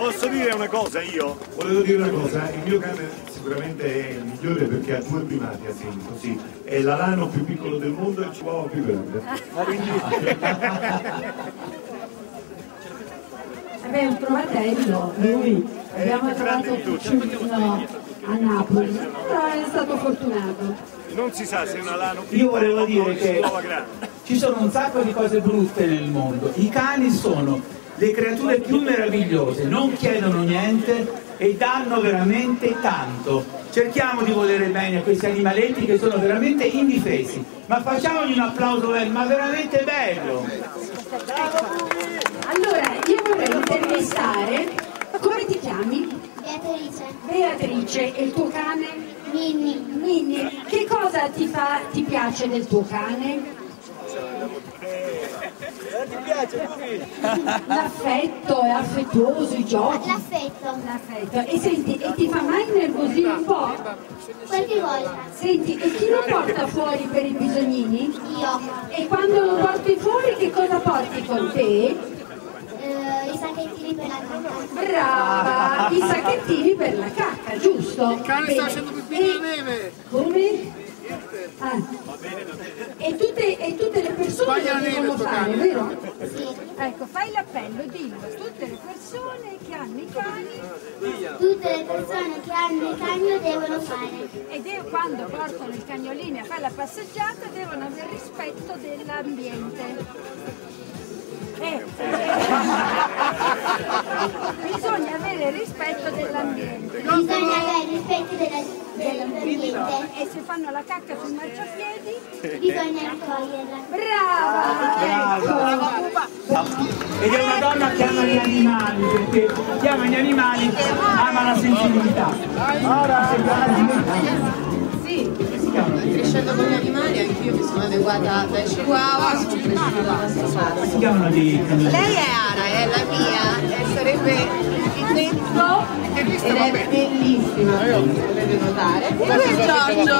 Posso dire una cosa io? Volevo dire una cosa, il mio cane sicuramente è il migliore perché ha 2 primati, appunto, sì. È l'alano più piccolo del mondo e il chihuahua più grande. Quindi... Beh, un trovatello, lui, abbiamo trovato vicino a Napoli, però è stato fortunato. Non si sa se è un alano piccolo. Io volevo dire che grande. ci sono un sacco di cose brutte nel mondo. I cani sono le creature più meravigliose, non chiedono niente e danno veramente tanto. Cerchiamo di volere bene a questi animaletti che sono veramente indifesi, ma facciamogli un applauso, ma veramente bello. Allora, io vorrei intervistare, come ti chiami? Beatrice. Beatrice, e il tuo cane? Minni. Minni. Che cosa ti piace del tuo cane? Ti piace? L'affetto, è affettuoso, i giochi? L'affetto. E senti, e ti fa mai nervosire un po'? Qualche volta. Senti, e chi lo porta fuori per i bisognini? Io. E quando lo porti fuori che cosa porti con te? I sacchettini per la cacca. Brava! I sacchettini per la cacca, giusto? Il cane sta facendo pipì nella neve. Come? Ah. E tutte le persone lo devono fare, vero? Sì. Ecco, fai l'appello, dillo a tutte le persone che hanno i cani. Tutte le persone che hanno il cani lo devono fare. E quando portano il cagnolino a fare la passeggiata devono avere rispetto dell'ambiente. Bisogna avere rispetto dell'ambiente. Bisogna avere rispetto dell'ambiente. E se fanno la cacca sul marciapiedi? Bisogna raccoglierla. Brava! Ecco. Ed è una donna che ama gli animali, perché chi ama gli animali ama la sensibilità. Crescendo con gli animali, anch'io mi sono adeguata dai chihuahua, sono cresciuta da Come si chiamano di cagnolini? Lei è Ara, è la mia, sarebbe il tempo ed è bellissima, dovete notare. E lui è Giorgio,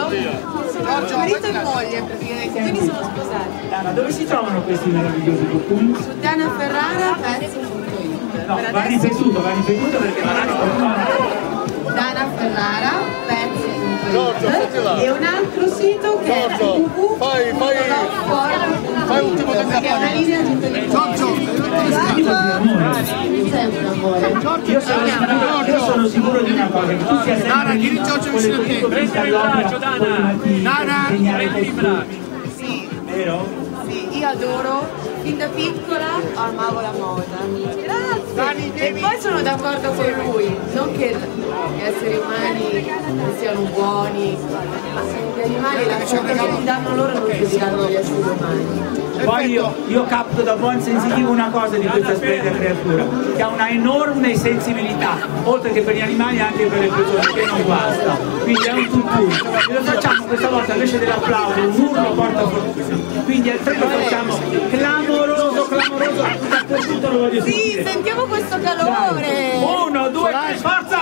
sono marito e moglie praticamente, quindi sono sposati. Dana, dove si trovano questi meravigliosi coccuni? Su Dana Ferrara, pezzi.it. No, va ripetuto perché magari qualcuno... Dana Ferrara, pezzi.it. E un altro sito che è www. Fai un tipo di che è una linea di Io sono sicuro di una cosa, che tu sia sempre con le tue copiste all'opera poi Dana, sì, vero? sì, io adoro. Fin da piccola amavo la moda. Grazie. E poi sono d'accordo con lui, non che gli esseri umani non siano buoni, ma gli animali la cosa che ti danno loro non ti danno gli esseri umani. Poi io capto da buon sensitivo una cosa di questa splendida creatura, che ha una enorme sensibilità, oltre che per gli animali anche per le persone, che non guasta. Quindi è un tutt'uno. E lo facciamo questa volta invece dell'applauso, un urlo porta fortuna. Quindi al primo facciamo clamoroso, dappertutto lo voglio sentire. Sì, sentiamo questo calore! 1, 2, 3, forza!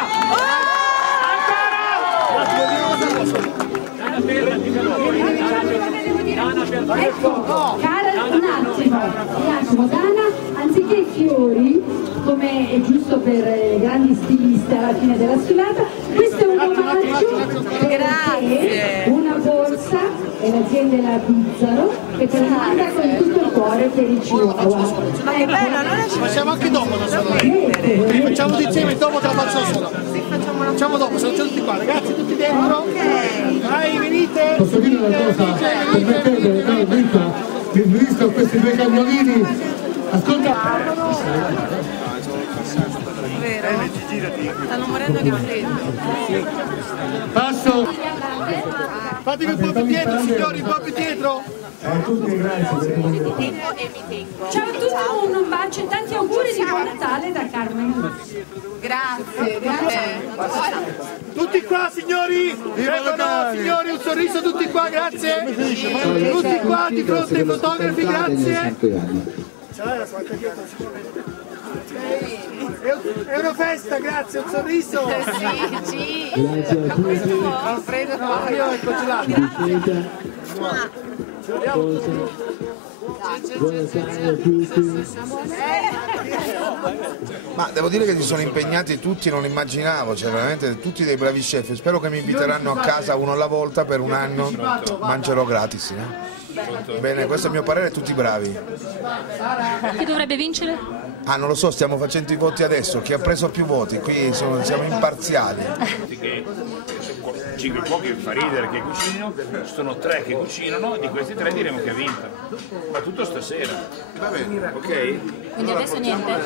Ecco, cara, un attimo, Dana, anziché i fiori, come è giusto per le grandi stiliste alla fine della sfilata, questo è un omaggio perché una borsa è l'azienda della Bizzaro che te la manda con tutto il cuore per i chihuahua. Ma che bello, allora ci Facciamo anche dopo da solo. Facciamo insieme, dopo te la faccio da sola. Facciamo dopo, sono tutti qua, ragazzi, tutti dentro. Dai, venite. Posso dire una cosa? Permettete, mi riferisco a questi 2 cagnolini. Ascolta. vero? Stanno morendo di freddo. Passo. Fatevi un po' più dietro, signori, un po' più dietro. Tutti grazie. Ciao a tutti, un bacio e tanti auguri di buon Natale da Carmen. Grazie, grazie. Tutti qua, signori. Prego, signori, un sorriso tutti qua, grazie. Tutti qua di fronte ai fotografi, grazie. È una festa, grazie, un sorriso. Sì, Grazie a tutti. Alfredo Mario, eccoci là. Ma devo dire che si sono impegnati tutti, non immaginavo, cioè veramente tutti dei bravi chef. Spero che mi inviteranno a casa uno alla volta per un anno, mangerò gratis. Bene, questo è il mio parere, tutti bravi. Chi dovrebbe vincere? Ah, non lo so, stiamo facendo i voti adesso, chi ha preso più voti, qui siamo imparziali. 5 cuochi fa ridere che cucinano, sono 3 che cucinano e di questi 3 diremo che ha vinto. Ma tutto stasera. Va bene, ok? Quindi adesso niente?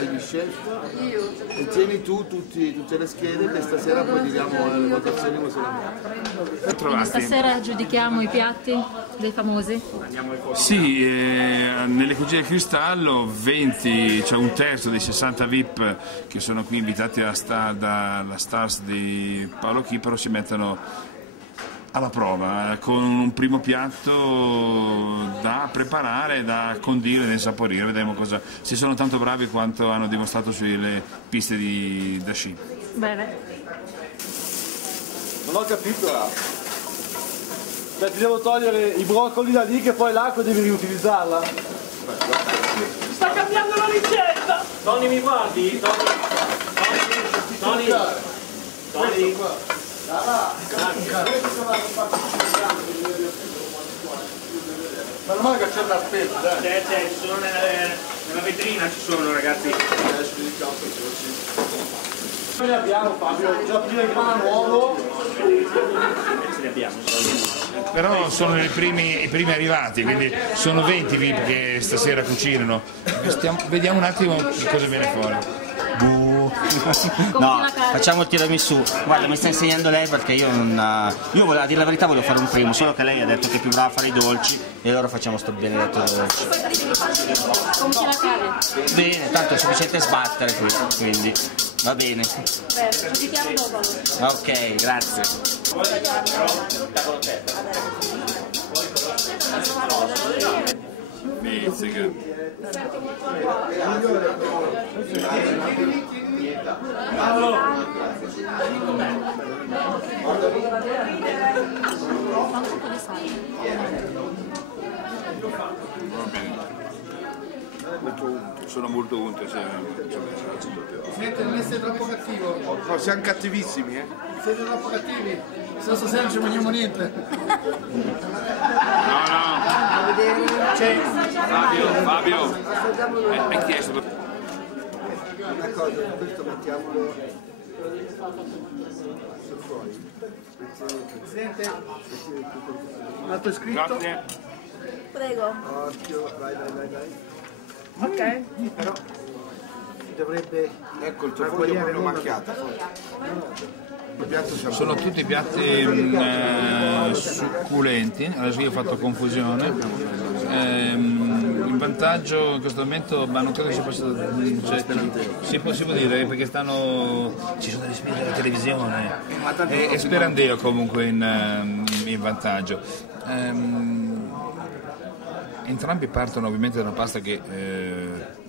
E tieni tu tutte le schede e stasera poi diciamo le votazioni come sono andate. Quindi stasera giudichiamo i piatti dei famosi? Sì, nelle cucine di cristallo 20, cioè un terzo dei 60 VIP che sono qui invitati dalla Stars di Paolo Chiparo si mettono alla prova con un primo piatto da preparare, da condire, da insaporire. Vedremo se sono tanto bravi quanto hanno dimostrato sulle piste da sci. Bene. Non ho capito. Cioè ti devo togliere i broccoli da lì che poi l'acqua devi riutilizzarla. Sta cambiando la ricetta! Tony, mi guardi? Tony. Ma non manca c'è da spesa, dai. Ci sono nella vetrina, ci sono ragazzi. Noi ne abbiamo Fabio, già prima il pane nuovo. Ce li abbiamo. Però sono i primi arrivati, quindi sono 20 VIP che stasera cucinano. Vediamo un attimo cosa viene fuori. No, facciamo il tiramisù. Guarda, mi sta insegnando lei perché io non. Io a dire la verità volevo fare un primo, solo che lei ha detto che è più brava a fare i dolci e allora facciamo sto benedetto dolci. Come ce la cade? Bene, tanto è sufficiente sbattere qui, quindi va bene. Beh, giudichiamo dopo. Ok, grazie. Mizzica. Sono molto unto, Senti, non essere troppo cattivo. No, siamo cattivissimi, Siete troppo cattivi. Se stasera non ci mangiamo niente. Fabio, hai chiesto. Una cosa, questo mettiamolo sul fuori. Presidente, altro scritto. Grazie. Prego. Occhio, vai. Ok. Però dovrebbe. Ecco, il tuo foglio è proprio macchiata. Sono tutti piatti succulenti, adesso io ho fatto confusione. In vantaggio in questo momento, ma non credo che sia passato, si può dire perché ci sono delle spie della televisione e Sperandeo comunque in vantaggio. Entrambi partono ovviamente da una pasta che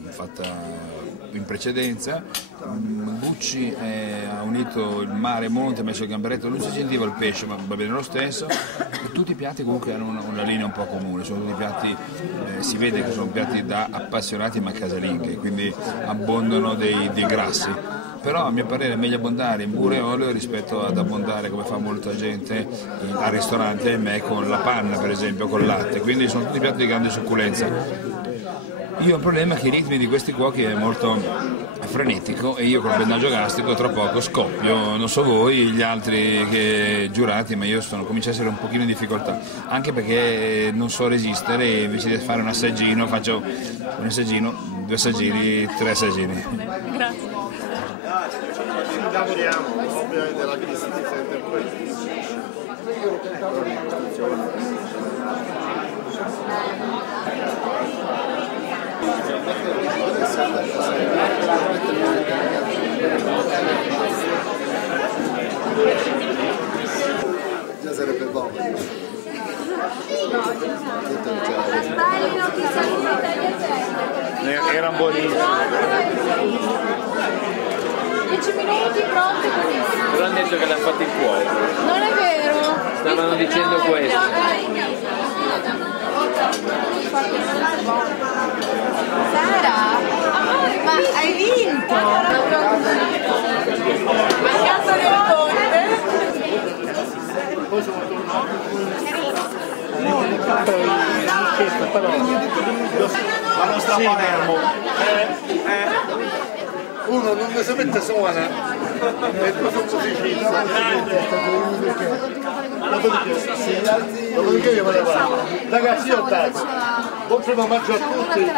fatta in precedenza. Bucci ha unito il mare e monte, ha messo il gamberetto, non si sentiva il pesce ma va bene lo stesso, e tutti i piatti comunque hanno una linea un po' comune, sono tutti piatti, si vede che sono piatti da appassionati ma casalinghi, quindi abbondano dei grassi, però a mio parere è meglio abbondare in burro e olio rispetto ad abbondare come fa molta gente al ristorante e me con la panna per esempio, con il latte, quindi sono tutti piatti di grande succulenza. Io ho il problema che i ritmi di questi cuochi è molto frenetico e io col bendaggio gastrico tra poco scoppio, non so voi, gli altri giurati, ma io comincio a essere un pochino in difficoltà, anche perché non so resistere e invece di fare un assaggino faccio un assaggino, 2 assaggini, 3 assaggini. Grazie. Lavoriamo, ovviamente la crisi si sente già sarebbe buono. Erano buonissimi. 10 minuti, pronto, benissimo. Però hanno detto che l'hanno fatto in fuoco. Non è vero? Stavano dicendo questo. Sara, ma hai vinto! Mancanza del ponte. La nostra Palermo. Uno non ne sapete suona e due sono musicisti. Dopodiché io me ne vado. Ragazzi, io taglio. Buon primo maggio a tutti.